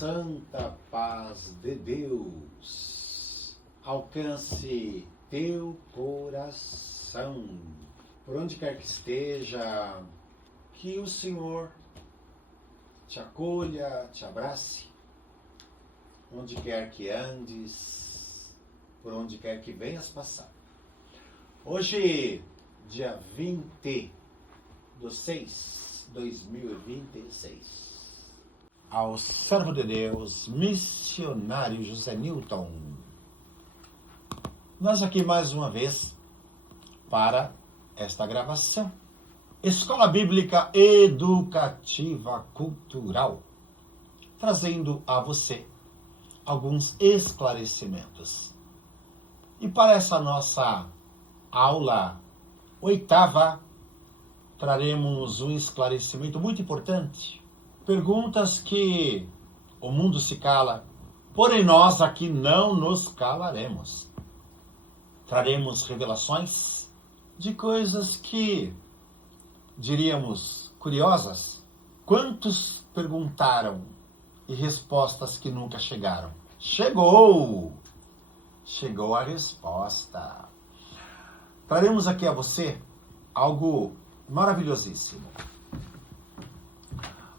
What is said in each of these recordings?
santa paz de Deus alcance teu coração. Por onde quer que esteja, que o Senhor te acolha, te abrace, onde quer que andes, por onde quer que venhas passar. Hoje, dia 20/6/2026, ao servo de Deus, missionário José Newton, nós aqui mais uma vez para esta gravação. Escola Bíblica Educativa Cultural, trazendo a você alguns esclarecimentos. E para essa nossa aula 8ª, traremos um esclarecimento muito importante. Perguntas que o mundo se cala, porém nós aqui não nos calaremos. Traremos revelações de coisas que, diríamos, curiosas. Quantos perguntaram e respostas que nunca chegaram? Chegou! Chegou a resposta. Traremos aqui a você algo maravilhosíssimo.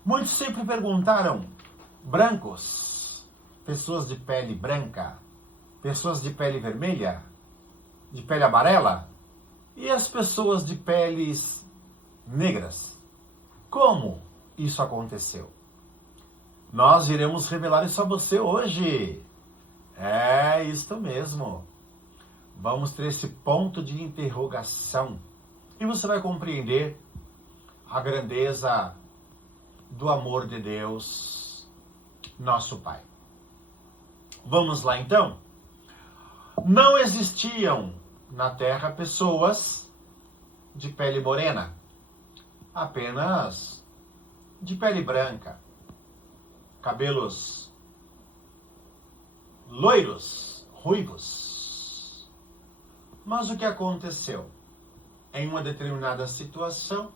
Muitos sempre perguntaram, brancos, pessoas de pele branca, pessoas de pele vermelha, de pele amarela, e as pessoas de peles negras. Como isso aconteceu? Nós iremos revelar isso a você hoje. É isto mesmo. Vamos ter esse ponto de interrogação e você vai compreender a grandeza do amor de Deus, nosso Pai. Vamos lá então? Não existiam na Terra pessoas de pele morena, apenas de pele branca, cabelos loiros, ruivos. Mas o que aconteceu? Em uma determinada situação,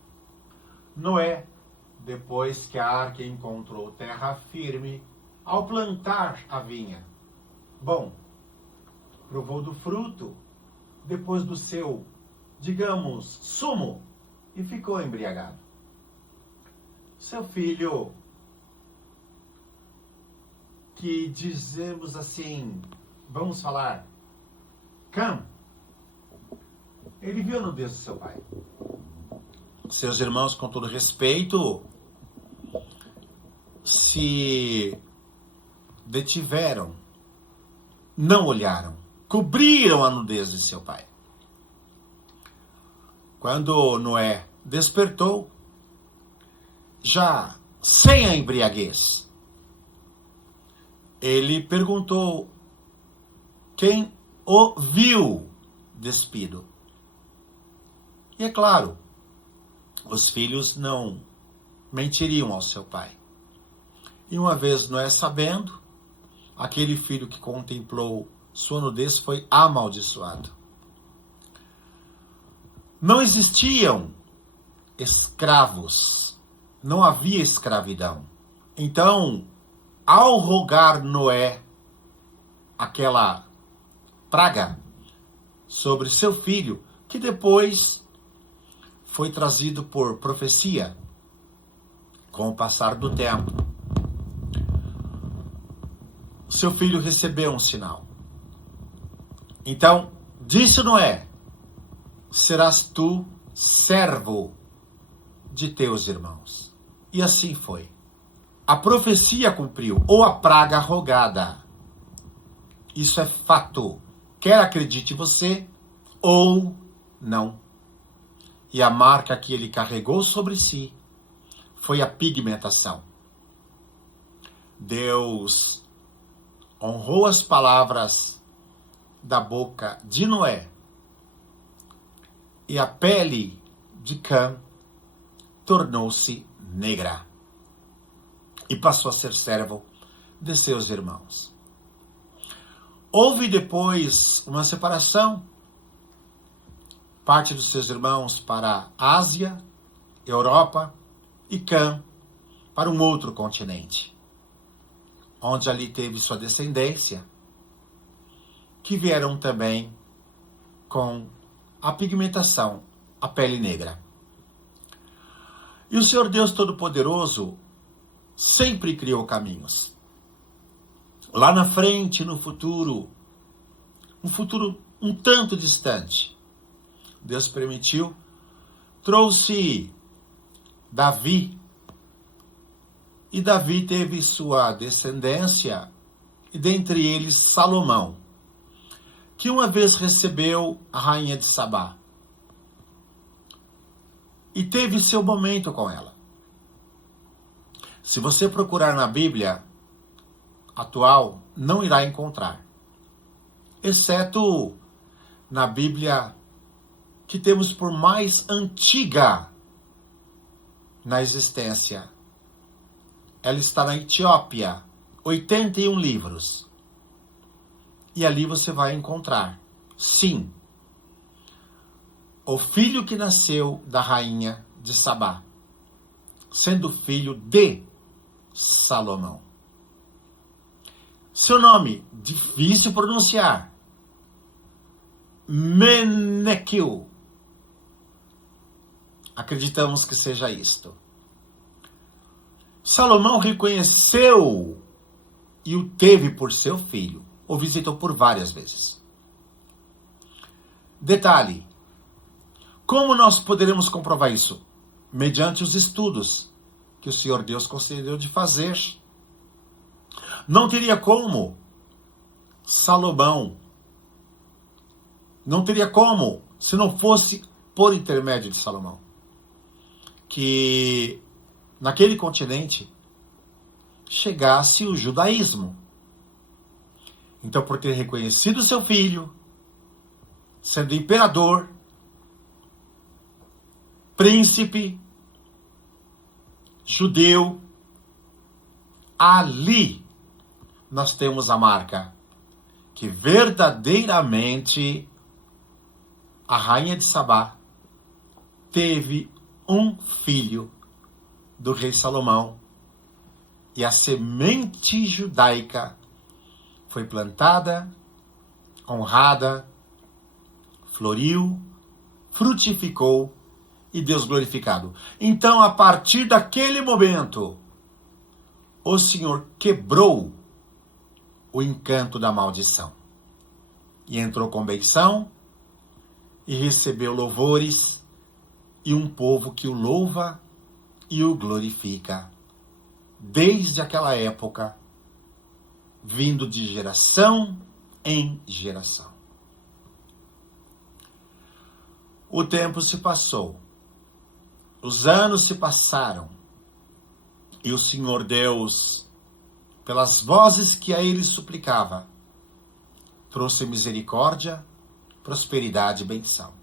Noé, depois que a arca encontrou terra firme, ao plantar a vinha, provou do fruto, depois do seu, digamos, sumo, e ficou embriagado. Seu filho, que dizemos assim, vamos falar, Cã, ele viu a nudez do seu pai. Seus irmãos, com todo respeito, se detiveram, não olharam, cobriram a nudez de seu pai. Quando Noé despertou, já sem a embriaguez, ele perguntou quem o viu despido. E é claro, os filhos não mentiriam ao seu pai. E uma vez Noé sabendo, aquele filho que contemplou sua nudez foi amaldiçoado. Não existiam escravos, não havia escravidão. Então, ao rogar Noé aquela praga sobre seu filho, que depois foi trazido por profecia, com o passar do tempo, seu filho recebeu um sinal. Então, disse Noé, serás tu servo de teus irmãos. E assim foi. A profecia cumpriu, ou a praga rogada. Isso é fato. Quer acredite você, ou não. E a marca que ele carregou sobre si foi a pigmentação. Deus honrou as palavras da boca de Noé. E a pele de Cã tornou-se negra. E passou a ser servo de seus irmãos. Houve depois uma separação. Parte dos seus irmãos para a Ásia, Europa, e Cã para um outro continente, onde ali teve sua descendência, que vieram também com a pigmentação, a pele negra. E o Senhor Deus Todo-Poderoso sempre criou caminhos. Lá na frente, no futuro, um futuro um tanto distante, Deus permitiu, trouxe Davi, e Davi teve sua descendência, e dentre eles Salomão, que uma vez recebeu a rainha de Sabá, e teve seu momento com ela. Se você procurar na Bíblia atual, não irá encontrar, exceto na Bíblia que temos por mais antiga na existência. Ela está na Etiópia, 81 livros. E ali você vai encontrar, sim, o filho que nasceu da rainha de Sabá, sendo filho de Salomão. Seu nome, difícil pronunciar, Menequiu. Acreditamos que seja isto. Salomão reconheceu e o teve por seu filho. O visitou por várias vezes. Detalhe: como nós poderemos comprovar isso? Mediante os estudos que o Senhor Deus concedeu de fazer. Não teria como Salomão, não teria como, se não fosse por intermédio de Salomão, que naquele continente chegasse o judaísmo. Então, por ter reconhecido seu filho, sendo imperador, príncipe, judeu, ali nós temos a marca que verdadeiramente a rainha de Sabá teve um filho do rei Salomão, e a semente judaica foi plantada, honrada, floriu, frutificou e Deus glorificado. Então, a partir daquele momento, o Senhor quebrou o encanto da maldição e entrou com benção e recebeu louvores e um povo que o louva e o glorifica desde aquela época, vindo de geração em geração. O tempo se passou, os anos se passaram, e o Senhor Deus, pelas vozes que a ele suplicava, trouxe misericórdia, prosperidade e benção.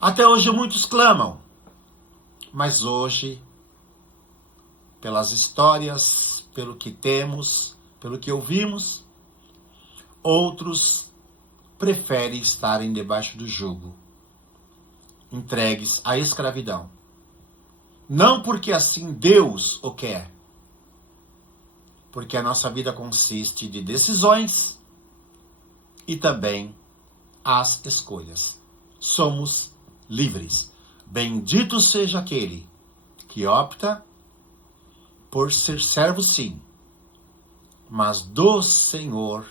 Até hoje muitos clamam, mas hoje, pelas histórias, pelo que temos, pelo que ouvimos, outros preferem estarem debaixo do jugo, entregues à escravidão. Não porque assim Deus o quer, porque a nossa vida consiste de decisões e também as escolhas. Somos livres. Bendito seja aquele que opta por ser servo, sim, mas do Senhor,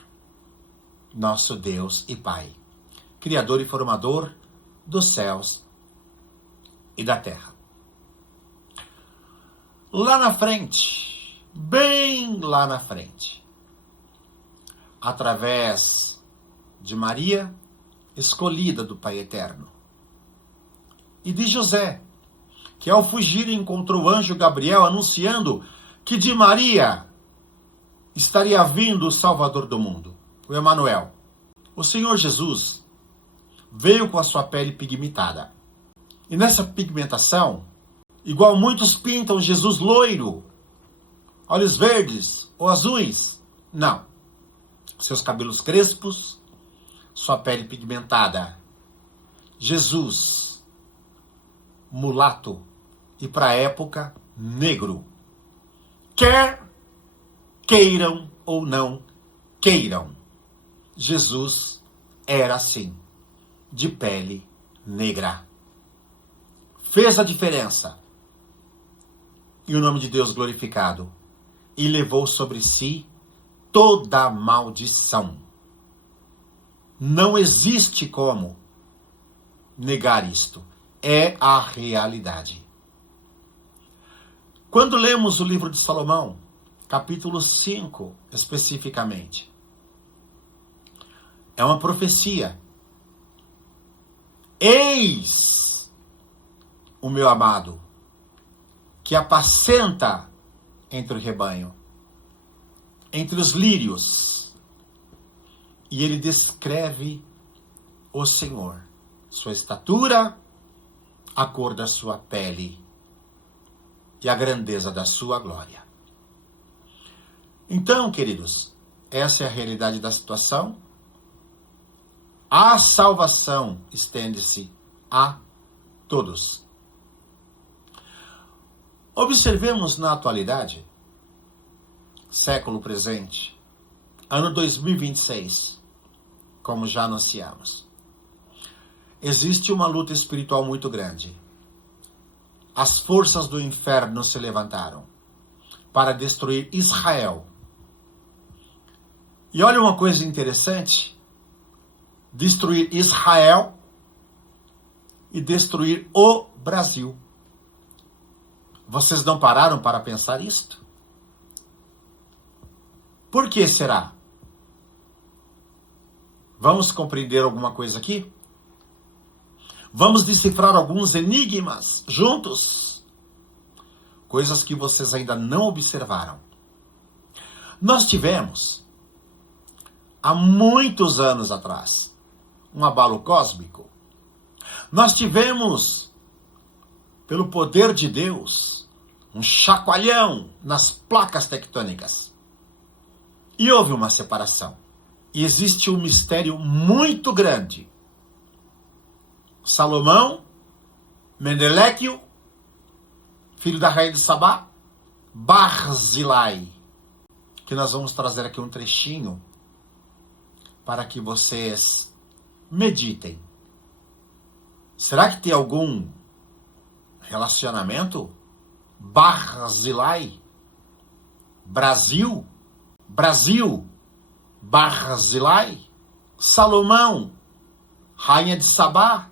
nosso Deus e Pai, Criador e Formador dos céus e da terra. Lá na frente, bem lá na frente, através de Maria, escolhida do Pai Eterno, e de José, que ao fugir encontrou o anjo Gabriel anunciando que de Maria estaria vindo o Salvador do mundo, o Emanuel. O Senhor Jesus veio com a sua pele pigmentada. E nessa pigmentação, igual muitos pintam Jesus loiro, olhos verdes ou azuis, não. Seus cabelos crespos, sua pele pigmentada. Jesus, mulato e para a época negro. Quer queiram ou não queiram. Jesus era assim, de pele negra. Fez a diferença. E o nome de Deus glorificado. E levou sobre si toda a maldição. Não existe como negar isto. É a realidade. Quando lemos o livro de Salomão, capítulo 5, especificamente, é uma profecia. Eis o meu amado, que apacenta entre o rebanho, entre os lírios. E ele descreve o Senhor, sua estatura, a cor da sua pele e a grandeza da sua glória. Então, queridos, essa é a realidade da situação. A salvação estende-se a todos. Observemos na atualidade, século presente, ano 2026, como já anunciamos. Existe uma luta espiritual muito grande. As forças do inferno se levantaram para destruir Israel. E olha uma coisa interessante: destruir Israel e destruir o Brasil. Vocês não pararam para pensar isto? Por que será? Vamos compreender alguma coisa aqui? Vamos decifrar alguns enigmas juntos? Coisas que vocês ainda não observaram. Nós tivemos, há muitos anos atrás, um abalo cósmico. Nós tivemos, pelo poder de Deus, um chacoalhão nas placas tectônicas. E houve uma separação. E existe um mistério muito grande. Salomão, Mendelequio, filho da rainha de Sabá, Barzilai, que nós vamos trazer aqui um trechinho para que vocês meditem. Será que tem algum relacionamento? Barzilai, Brasil, Barzilai, Salomão, rainha de Sabá.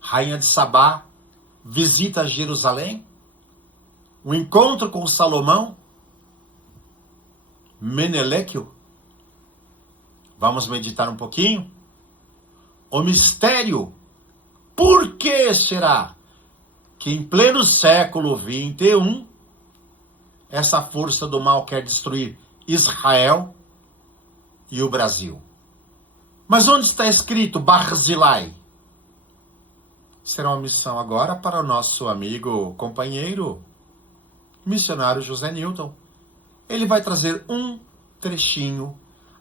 Rainha de Sabá visita Jerusalém. O encontro com Salomão. Mendelequio. Vamos meditar um pouquinho. O mistério. Por que será que em pleno século XXI essa força do mal quer destruir Israel e o Brasil? Mas onde está escrito Barzilai? Será uma missão agora para o nosso amigo, companheiro, missionário José Newton. Ele vai trazer um trechinho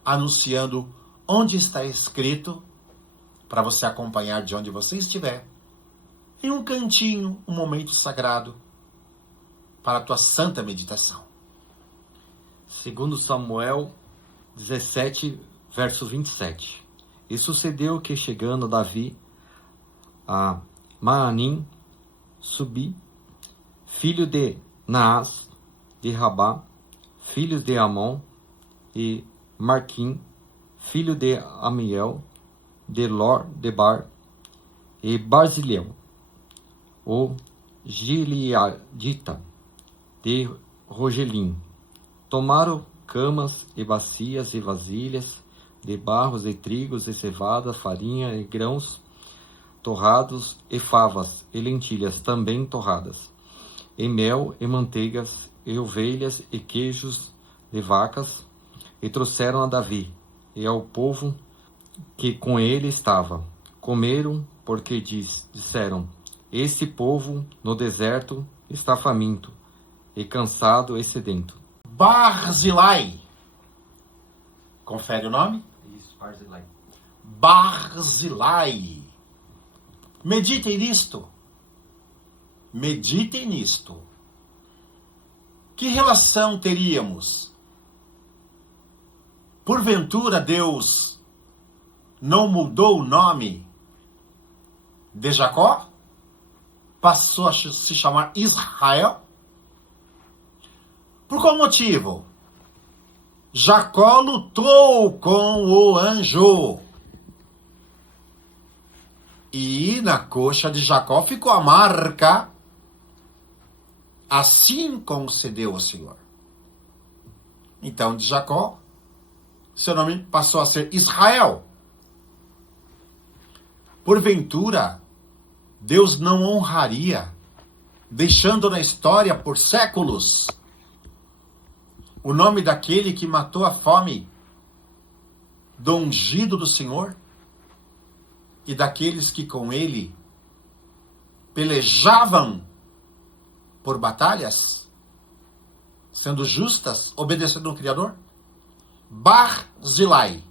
anunciando onde está escrito, para você acompanhar de onde você estiver, em um cantinho, um momento sagrado para a tua santa meditação. Segundo Samuel 17, verso 27. E sucedeu que, chegando Davi a Maanim, Subi, filho de Naás, de Rabá, filhos de Amon, e Marquim, filho de Amiel, de Lor, Debar, e Barzileu, o Gileadita, de Rogelim. Tomaram camas e bacias e vasilhas, de barros e trigos e cevada, farinha e grãos torrados, e favas e lentilhas também torradas, e mel e manteigas, e ovelhas e queijos de vacas, e trouxeram a Davi e ao povo que com ele estava. Comeram, porque disseram: este povo no deserto está faminto, e cansado e sedento. Barzilai. Confere o nome? Isso, Barzilai. Barzilai. Meditem nisto. Meditem nisto. Que relação teríamos Porventura Deus não mudou o nome de Jacó? Passou a se chamar Israel? Por qual motivo? Jacó lutou com o anjo. E na coxa de Jacó ficou a marca. Assim concedeu o Senhor. Então, de Jacó, seu nome passou a ser Israel. Porventura, Deus não honraria, deixando na história por séculos, o nome daquele que matou a fome do ungido do Senhor e daqueles que com ele pelejavam por batalhas, sendo justas, obedecendo ao Criador? Barzilai.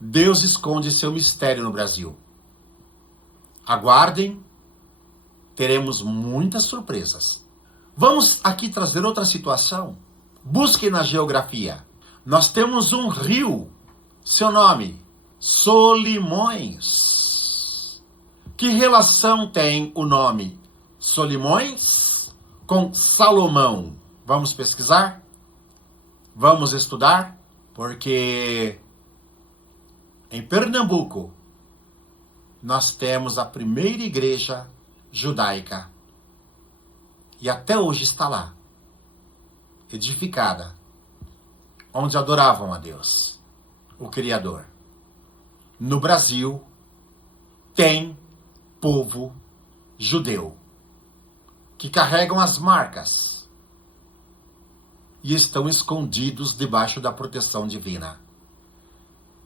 Deus esconde seu mistério no Brasil. Aguardem, teremos muitas surpresas. Vamos aqui trazer outra situação. Busquem na geografia. Nós temos um rio, seu nome, Solimões. Que relação tem o nome Solimões com Salomão? Vamos pesquisar? Vamos estudar? Porque em Pernambuco nós temos a primeira igreja judaica. E até hoje está lá, edificada, onde adoravam a Deus, o Criador. No Brasil, tem povo judeu, que carregam as marcas e estão escondidos debaixo da proteção divina.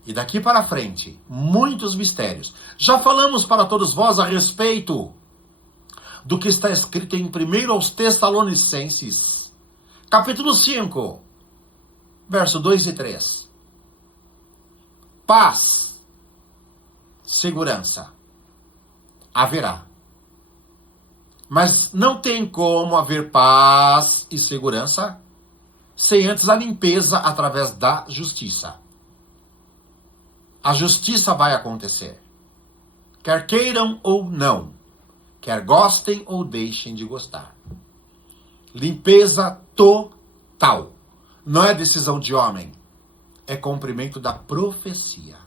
E daqui para frente, muitos mistérios. Já falamos para todos vós a respeito do que está escrito em 1 aos Tessalonicenses, capítulo 5, verso 2 e 3. Paz, segurança, haverá. Mas não tem como haver paz e segurança sem antes a limpeza através da justiça. A justiça vai acontecer, quer queiram ou não. Quer gostem ou deixem de gostar. Limpeza total. Não é decisão de homem. É cumprimento da profecia.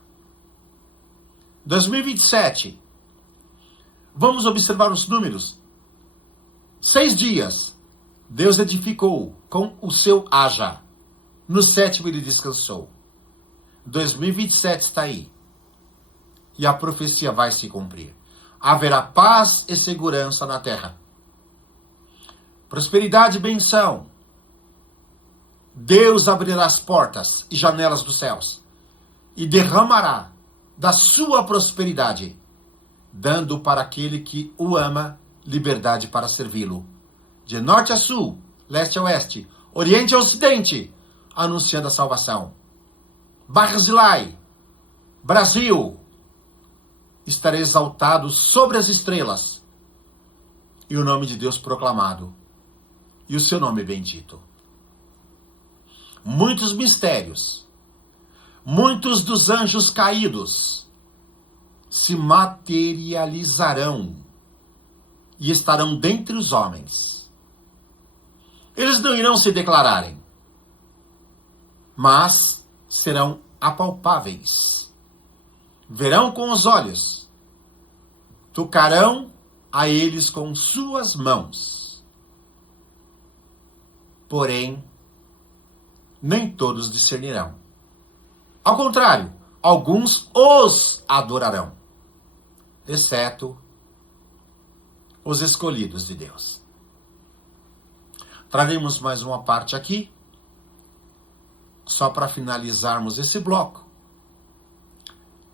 2027. Vamos observar os números. 6 dias. Deus edificou com o seu haja. No 7º ele descansou. 2027 está aí. E a profecia vai se cumprir. Haverá paz e segurança na terra. Prosperidade e benção. Deus abrirá as portas e janelas dos céus e derramará da sua prosperidade, dando para aquele que o ama liberdade para servi-lo. De norte a sul, leste a oeste, oriente a ocidente, anunciando a salvação. Barzilai, Brasil, estará exaltado sobre as estrelas, e o nome de Deus proclamado, e o seu nome bendito. Muitos mistérios, muitos dos anjos caídos se materializarão e estarão dentre os homens. Eles não irão se declararem, mas serão apalpáveis. Verão com os olhos, tocarão a eles com suas mãos. Porém, nem todos discernirão. Ao contrário, alguns os adorarão, exceto os escolhidos de Deus. Traremos mais uma parte aqui, só para finalizarmos esse bloco.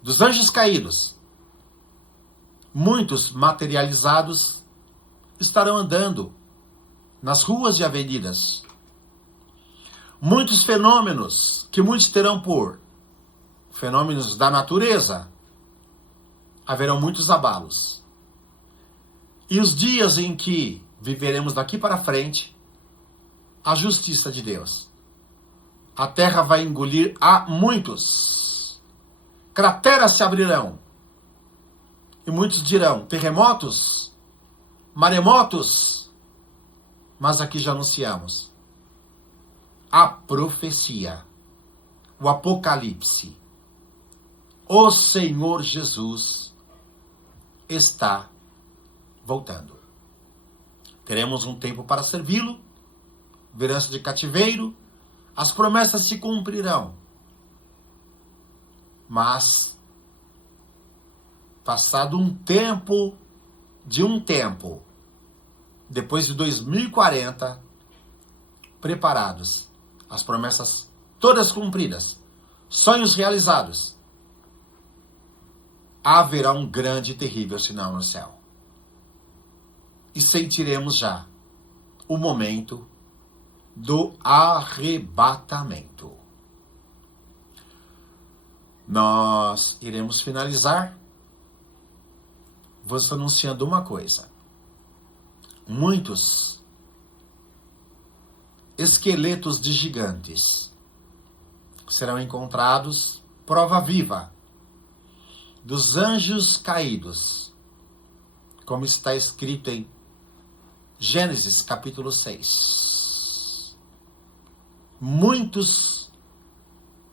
Dos anjos caídos, muitos materializados estarão andando nas ruas e avenidas. Muitos fenômenos, que muitos terão por fenômenos da natureza, haverão muitos abalos. E os dias em que viveremos daqui para frente, a justiça de Deus, A terra vai engolir a muitos. Crateras se abrirão. E muitos dirão, terremotos, maremotos. Mas aqui já anunciamos. A profecia, o Apocalipse. O Senhor Jesus está voltando. Teremos um tempo para servi-lo, herança de cativeiro, as promessas se cumprirão. Mas, passado um tempo, depois de 2040, preparados, as promessas todas cumpridas, sonhos realizados, haverá um grande e terrível sinal no céu. E sentiremos já o momento do arrebatamento. Nós iremos finalizar vos anunciando uma coisa. Muitos esqueletos de gigantes serão encontrados, prova viva, dos anjos caídos, como está escrito em Gênesis capítulo 6. Muitos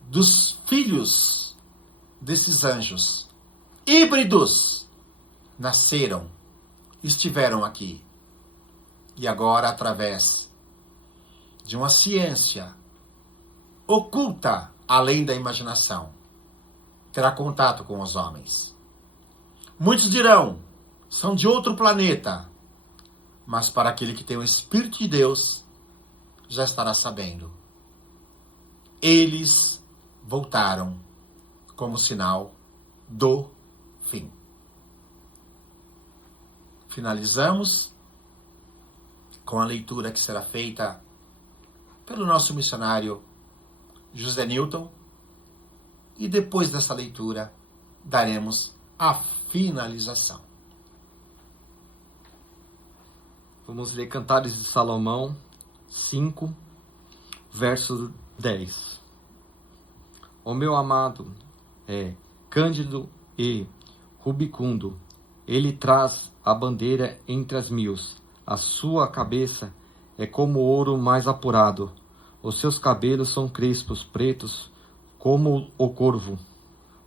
dos filhos desses anjos, híbridos, nasceram, estiveram aqui. E agora, através de uma ciência oculta, além da imaginação, terá contato com os homens. Muitos dirão, são de outro planeta. Mas para aquele que tem o Espírito de Deus, já estará sabendo. Eles voltaram como sinal do fim. Finalizamos com a leitura que será feita pelo nosso missionário José Newton. E depois dessa leitura, daremos a finalização. Vamos ler Cantares de Salomão 5, verso 10. O meu amado é cândido e rubicundo. Ele traz a bandeira entre as mil. A sua cabeça é como ouro mais apurado. Os seus cabelos são crespos, pretos, como o corvo.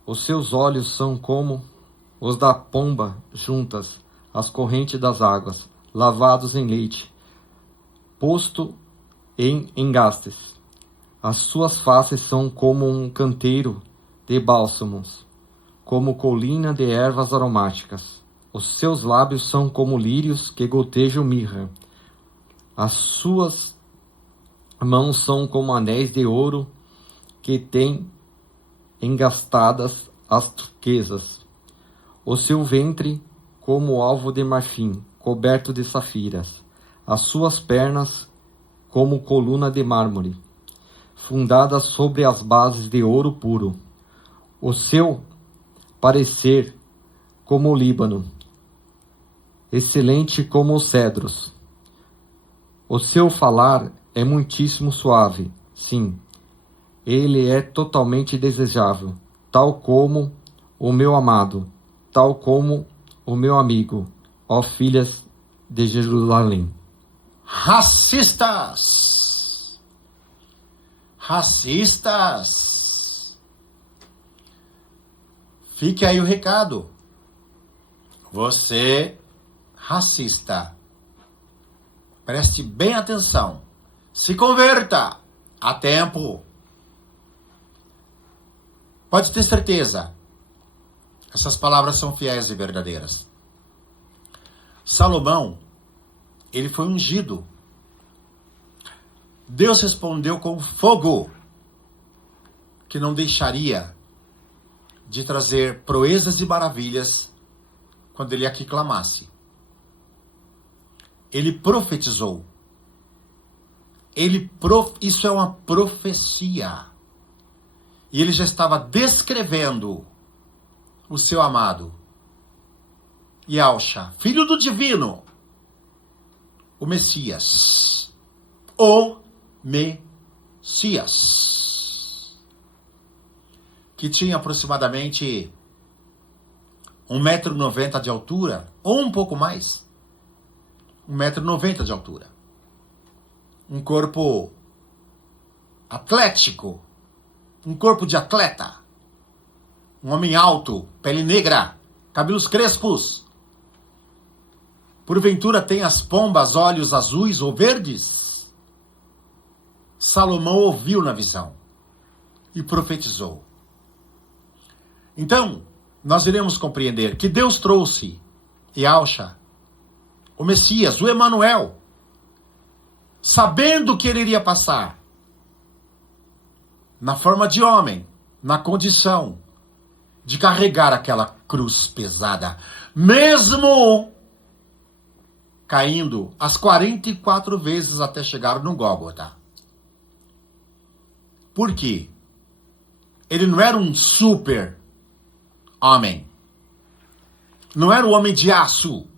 Os seus olhos são como os da pomba juntas, as correntes das águas, lavados em leite, posto em engastes. As suas faces são como um canteiro de bálsamos, como colina de ervas aromáticas. Os seus lábios são como lírios que gotejam mirra. As suas mãos são como anéis de ouro que têm engastadas as turquesas. O seu ventre como alvo de marfim, coberto de safiras. As suas pernas como coluna de mármore, fundadas sobre as bases de ouro puro. O seu parecer como o Líbano, excelente como os cedros. O seu falar é muitíssimo suave, sim, ele é totalmente desejável, tal como o meu amado, tal como o meu amigo, ó filhas de Jerusalém. Racistas! Racistas! Fique aí o recado. Você, racista, preste bem atenção. Se converta a tempo. Pode ter certeza. Essas palavras são fiéis e verdadeiras. Salomão, ele foi ungido. Deus respondeu com fogo, que não deixaria de trazer proezas e maravilhas quando ele aqui clamasse. Ele profetizou. Isso é uma profecia. E ele já estava descrevendo o seu amado, Yahshua, filho do divino, o Messias, o Messias. Messias, que tinha aproximadamente 1,90 m de altura, ou um pouco mais. 1,90 m de altura. Um corpo atlético, um corpo de atleta. Um homem alto, pele negra, cabelos crespos. Porventura tem as pombas olhos azuis ou verdes? Salomão ouviu na visão e profetizou. Então, nós iremos compreender que Deus trouxe Yahushua, o Messias, o Emanuel, sabendo que ele iria passar na forma de homem, na condição de carregar aquela cruz pesada, mesmo caindo as 44 vezes até chegar no Gólgota. Por quê? Ele não era um super homem. Não era um homem de aço.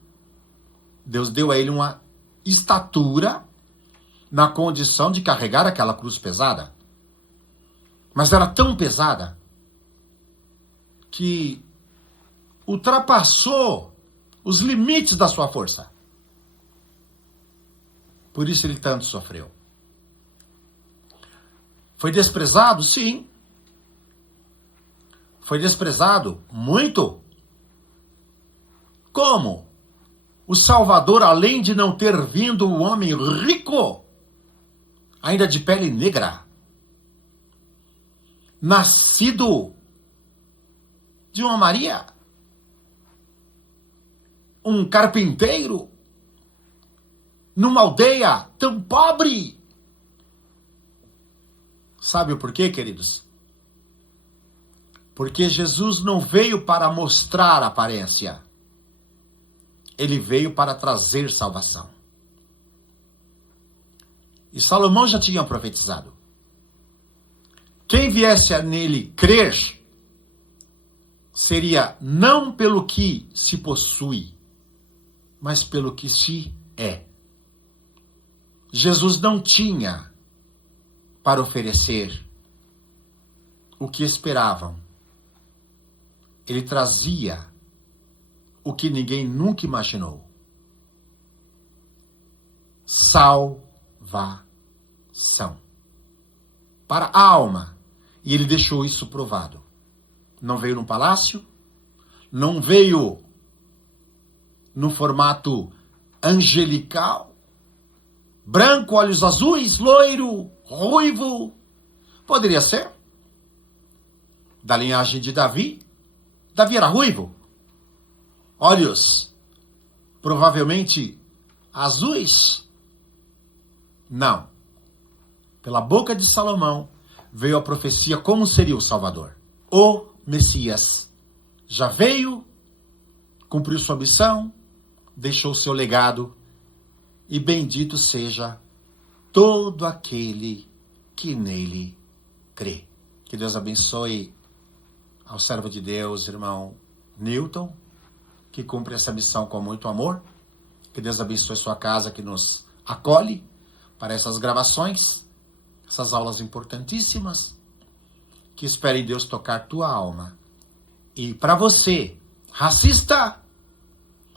Deus deu a ele uma estatura na condição de carregar aquela cruz pesada. Mas era tão pesada que ultrapassou os limites da sua força. Por isso ele tanto sofreu. Foi desprezado? Sim. Foi desprezado? Muito. Como? O Salvador, além de não ter vindo o homem rico, ainda de pele negra, nascido de uma Maria, um carpinteiro, numa aldeia tão pobre. Sabe o porquê, queridos? Porque Jesus não veio para mostrar aparência. Ele veio para trazer salvação. E Salomão já tinha profetizado. Quem viesse a nele crer, seria não pelo que se possui, mas pelo que se é. Jesus não tinha para oferecer o que esperavam. Ele trazia o que ninguém nunca imaginou. Salvação. Para a alma. E ele deixou isso provado. Não veio num palácio, não veio no formato angelical, branco, olhos azuis, loiro, ruivo. Poderia ser da linhagem de Davi. Davi era ruivo. Olhos provavelmente azuis. Não. Pela boca de Salomão veio a profecia como seria o Salvador. O Messias já veio, cumpriu sua missão, deixou seu legado, e bendito seja todo aquele que nele crê. Que Deus abençoe ao servo de Deus, irmão Newton, que cumpre essa missão com muito amor. Que Deus abençoe sua casa que nos acolhe para essas gravações, essas aulas importantíssimas. Que espere em Deus tocar tua alma. E para você, racista,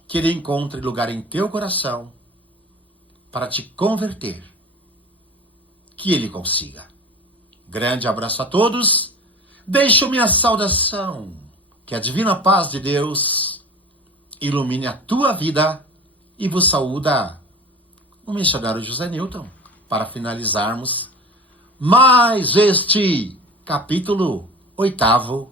que ele encontre lugar em teu coração para te converter. Que ele consiga. Grande abraço a todos. Deixo minha saudação. Que a divina paz de Deus ilumine a tua vida e vos saúda o missionário José Newton para finalizarmos mais este capítulo 8º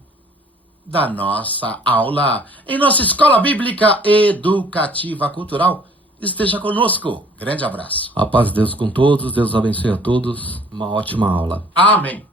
da nossa aula em nossa Escola Bíblica Educativa Cultural. Esteja conosco. Grande abraço. A paz de Deus com todos, Deus abençoe a todos. Uma ótima aula. Amém.